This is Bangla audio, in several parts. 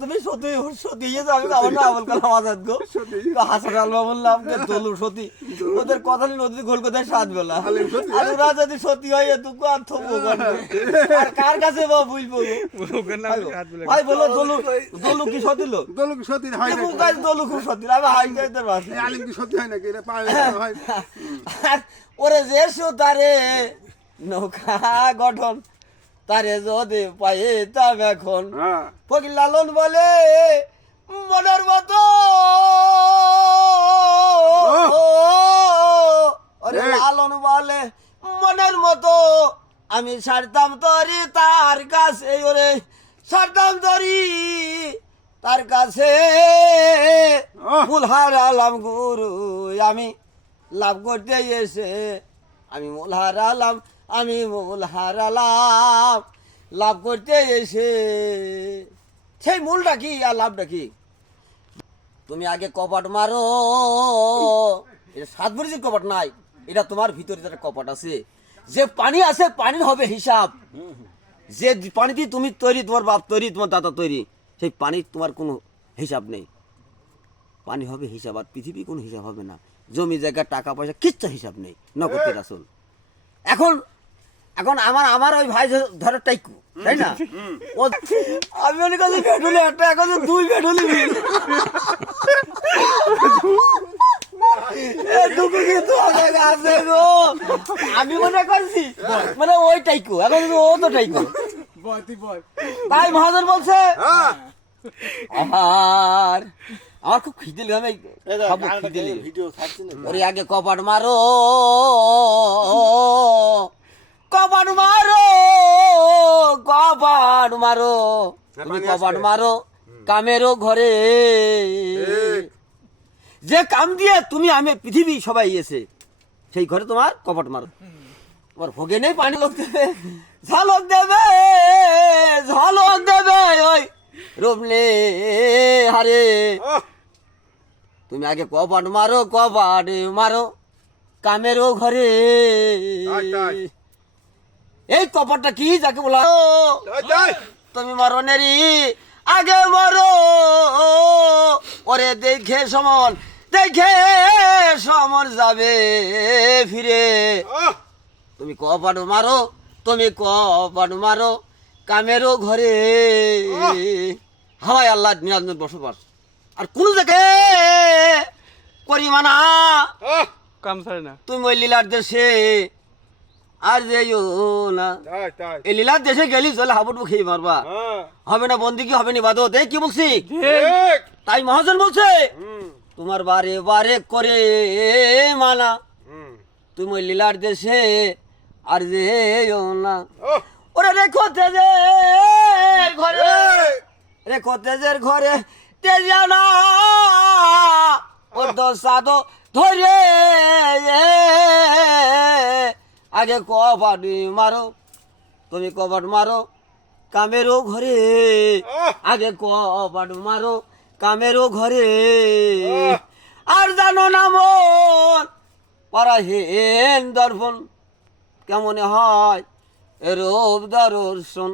তুমি সত্যি সত্যি ইয়ে আমি আমার না আমল কালাম আজাদ গো হাসান আলমা বললাম যে দলু সত্যি ওদের কথা নিয়ে নদীতে ঘোল কোথায় সাত বেলা আর ওরা যদি সত্যি হয় দুঃখ আর থবো আর কার কাছে বা বুঝবো ভাই বলো দলু দলু কি সত্যি লোক দলু কি সত্যি হয় না দলু খুব সত্যি আমি হাই যাইতে পারছি আলিম কি সত্যি হয় নাকি এটা পায় হয় ওরে যে তারে নৌকা গঠন তারে যদি পাইতাম এখন ফকির লালন বলে মনের মতো ওরে লালন বলে মনের মতো আমি ছাড়তাম তরি তার কাছে ওরে ছাড়তাম তরি তার কাছে ফুল হারালাম গুরু আমি লাভ করতে এসে আমি মূল হারালাম আমি মূল হারালাম লাভ করতে এসে সেই মূলটা কি আর লাভটা কি তুমি আগে কপাট মারো এটা সাতবরিজির কপাট নাই এটা তোমার ভিতরে একটা কপাট আছে যে পানি আছে পানির হবে হিসাব যে পানি দিয়ে তুমি তৈরি তোমার বাপ তৈরি তোমার দাদা তৈরি সেই পানির তোমার কোনো হিসাব নেই পানি হবে হিসাব আর পৃথিবী কোনো হিসাব হবে না জমি জায়গা টাকা পয়সা কিচ্ছু হিসাব নেই নগদের আসল এখন এখন আমার ওই ভাই ধরো টাইকু তাই না আমি মনে করছি ভেটুলি একটা এখন দুই ভেটুলি আমি মনে করছি মানে ওই টাইকু এখন ও তো টাইকু তাই মহাজন বলছে আমার আমার খুব খিদে লেগে ওরে আগে কপাট মারো কপাট মারো কপাট মারো তুমি কপাট মারো কামেরও ঘরে যে কাম দিয়ে তুমি আমি পৃথিবী সবাই এসে সেই ঘরে তোমার কপাট মারো তোমার ভোগে নেই পানি লোক দেবে ঝলক দেবে ঝলক দেবে ওই রুবলে হারে তুমি আগে কপাট মারো কপাট মারো কামেরও ঘরে এই কপাটটা কি যাকে বলা তুমি মারো নেরি আগে মারো ওরে দেখে সমন যাবে ফিরে তুমি কপাট মারো তুমি কপাট মারো কামেরও ঘরে হাওয়ায় আল্লাহ নিরঞ্জন বসবাস আর কোন জায়গায় করি মানা কাম ছাড়ে না তুমি ওই লীলার দেশে আর যেও না এই লীলার দেশে গেলি চলে হাবুডু খেয়ে মারবা হবে না বন্দি কি হবে না বাদত এই কি বলছি তাই মহাজন বলছে তোমার বারে বারে করে মানা তুমি ওই লীলার দেশে আর যেও না ওরা রেখো তেজের ঘরে রেখো তেজের ঘরে তেজানা ওর দশাদ ধরে আগে কপাট মারো তুমি কপাট মারো কামেরও ঘরে আগে কপাট মারো কামেরও ঘরে আর জানো না মন পারা হেন দর্পণ কেমন হয় রূপ দর্শন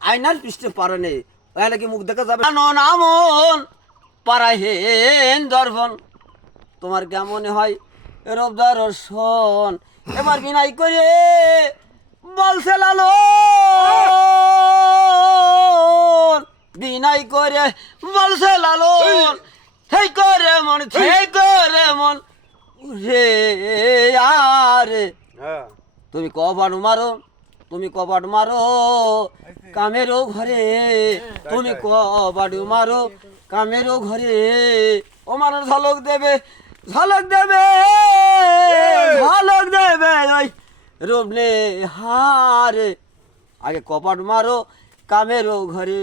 আয়নার পৃষ্ঠে পারে নেই ওখানে কি মুখ দেখা যাবে জানো না মন পারা হেন দর্পণ তোমার কেমন হয় রূপ দর্শন এবার বিনাই করে বলছে লালো বিনাই করে বলছে লালো সেই করে মন রে আরে তুমি কপাট মারো তুমি কপাট মারো কামেরও ঘরে তুমি কপাট মারো কামেরও ঘরে ও মানুষ ঝলক দেবে ঝলক দেবে ঝলক দেবে ওই রুবলে হারে আগে কপাট মারো কামেরও ঘরে